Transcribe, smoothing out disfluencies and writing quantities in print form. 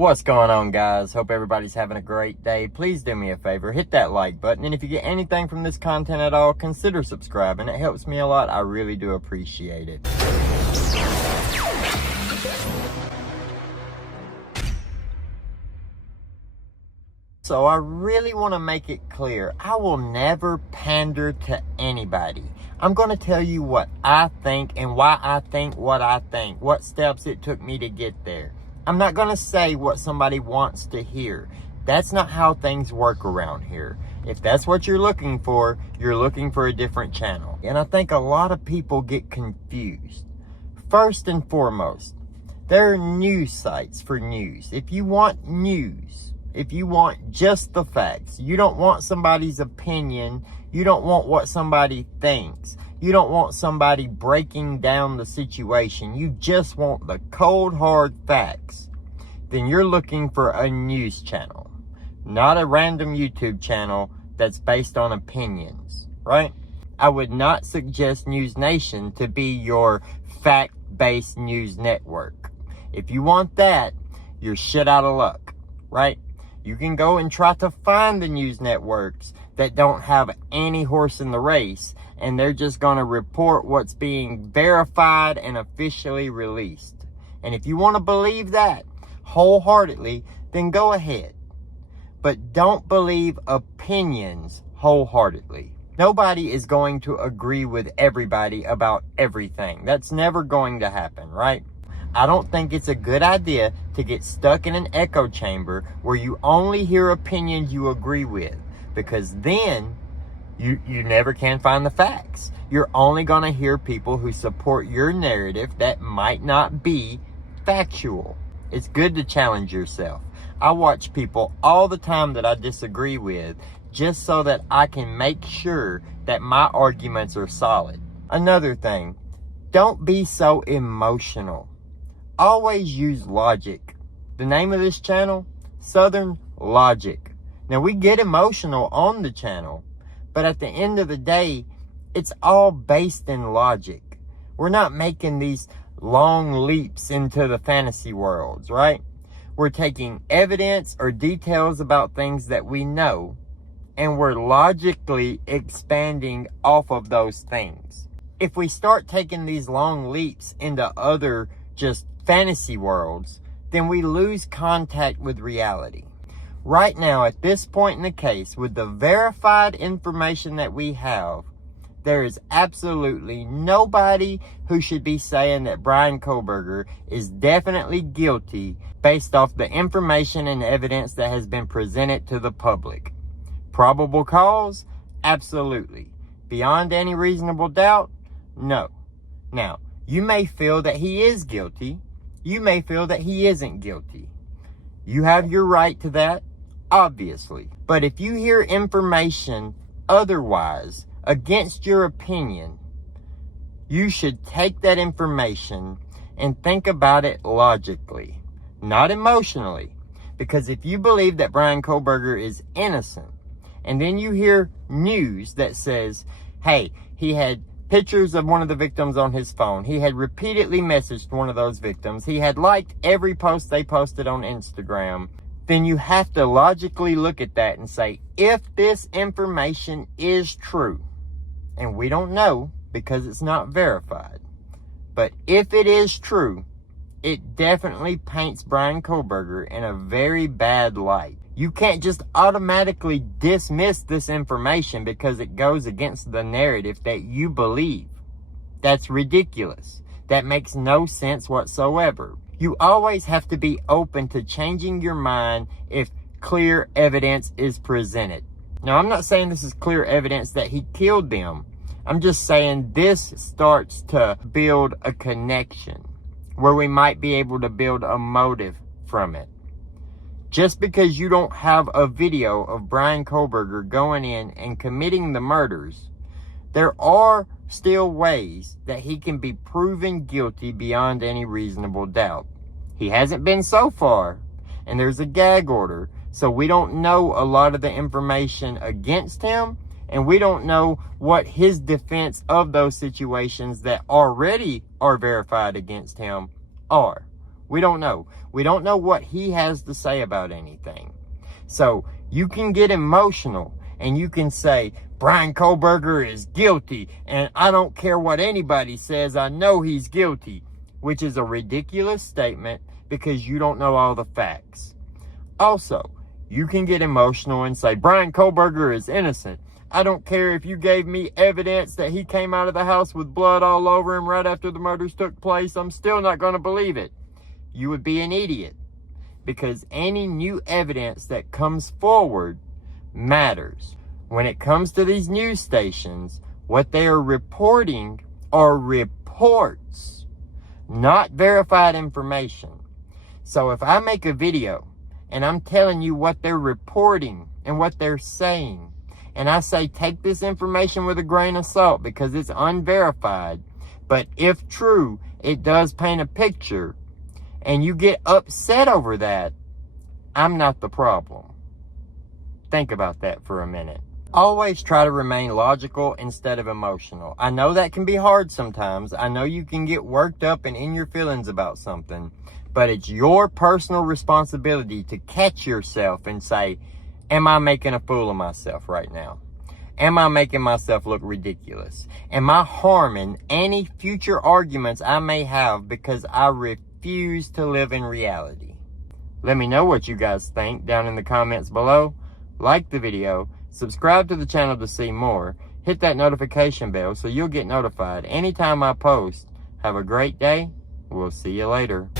What's going on, guys? Hope everybody's having a great day. Please do me a favor, hit that like button, and if you get anything from this content at all, consider subscribing. It helps me a lot. I really do appreciate it. So I really want to make it clear, I will never pander to anybody. I'm going to tell you what I think and why I think what I think, what steps it took me to get there. I'm not going to say what somebody wants to hear. That's not how things work around here. If that's what you're looking for a different channel. And I think a lot of people get confused. First and foremost, there are news sites for news. If you want news, if you want just the facts, you don't want somebody's opinion, you don't want what somebody thinks, you don't want somebody breaking down the situation, you just want the cold hard facts, then you're looking for a news channel, not a random YouTube channel that's based on opinions, right? I would not suggest News Nation to be your fact-based news network. If you want that, you're shit out of luck, right? You can go and try to find the news networks that don't have any horse in the race, and they're just going to report what's being verified and officially released. And if you want to believe that wholeheartedly, then go ahead. But don't believe opinions wholeheartedly. Nobody is going to agree with everybody about everything. That's never going to happen, right? I don't think it's a good idea to get stuck in an echo chamber where you only hear opinions you agree with, because then you never can find the facts. You're only going to hear people who support your narrative that might not be factual. It's good to challenge yourself. I watch people all the time that I disagree with just so that I can make sure that my arguments are solid. Another thing, don't be so emotional. Always use logic. The name of this channel, SouthernLogic. Now, we get emotional on the channel, but at the end of the day, it's all based in logic. We're not making these long leaps into the fantasy worlds, right? We're taking evidence or details about things that we know, and we're logically expanding off of those things. If we start taking these long leaps into other just fantasy worlds, then we lose contact with reality. Right now, at this point in the case, with the verified information that we have, there is absolutely nobody who should be saying that Bryan Kohberger is definitely guilty based off the information and evidence that has been presented to the public. Probable cause? Absolutely. Beyond any reasonable doubt? No. Now, you may feel that he is guilty. You may feel that he isn't guilty. You have your right to that, obviously. But if you hear information otherwise against your opinion, you should take that information and think about it logically, not emotionally. Because if you believe that Bryan Kohberger is innocent, and then you hear news that says, hey, he had pictures of one of the victims on his phone, he had repeatedly messaged one of those victims, he had liked every post they posted on Instagram, then you have to logically look at that and say, if this information is true, and we don't know because it's not verified, but if it is true, it definitely paints Bryan Kohberger in a very bad light. You can't just automatically dismiss this information because it goes against the narrative that you believe. That's ridiculous. That makes no sense whatsoever. You always have to be open to changing your mind if clear evidence is presented. Now, I'm not saying this is clear evidence that he killed them. I'm just saying this starts to build a connection where we might be able to build a motive from it. Just because you don't have a video of Bryan Kohberger going in and committing the murders, there are still ways that he can be proven guilty beyond any reasonable doubt. He hasn't been so far, and there's a gag order, so we don't know a lot of the information against him, and we don't know what his defense of those situations that already are verified against him are. We don't know. We don't know what he has to say about anything. So you can get emotional and you can say, Bryan Kohberger is guilty, and I don't care what anybody says, I know he's guilty, which is a ridiculous statement because you don't know all the facts. Also, you can get emotional and say, Bryan Kohberger is innocent. I don't care if you gave me evidence that he came out of the house with blood all over him right after the murders took place. I'm still not going to believe it. You would be an idiot, because any new evidence that comes forward matters. When it comes to these news stations, what they are reporting are reports, not verified information. So if I make a video and I'm telling you what they're reporting and what they're saying, and I say take this information with a grain of salt because it's unverified, but if true, it does paint a picture, and you get upset over that, I'm not the problem. Think about that for a minute. Always try to remain logical instead of emotional. I know that can be hard sometimes. I know you can get worked up and in your feelings about something, but it's your personal responsibility to catch yourself and say, am I making a fool of myself right now? Am I making myself look ridiculous? Am I harming any future arguments I may have because I refuse to live in reality? Let me know what you guys think down in the comments below. Like the video, subscribe to the channel to see more, hit that notification bell so you'll get notified anytime I post. Have a great day. We'll see you later.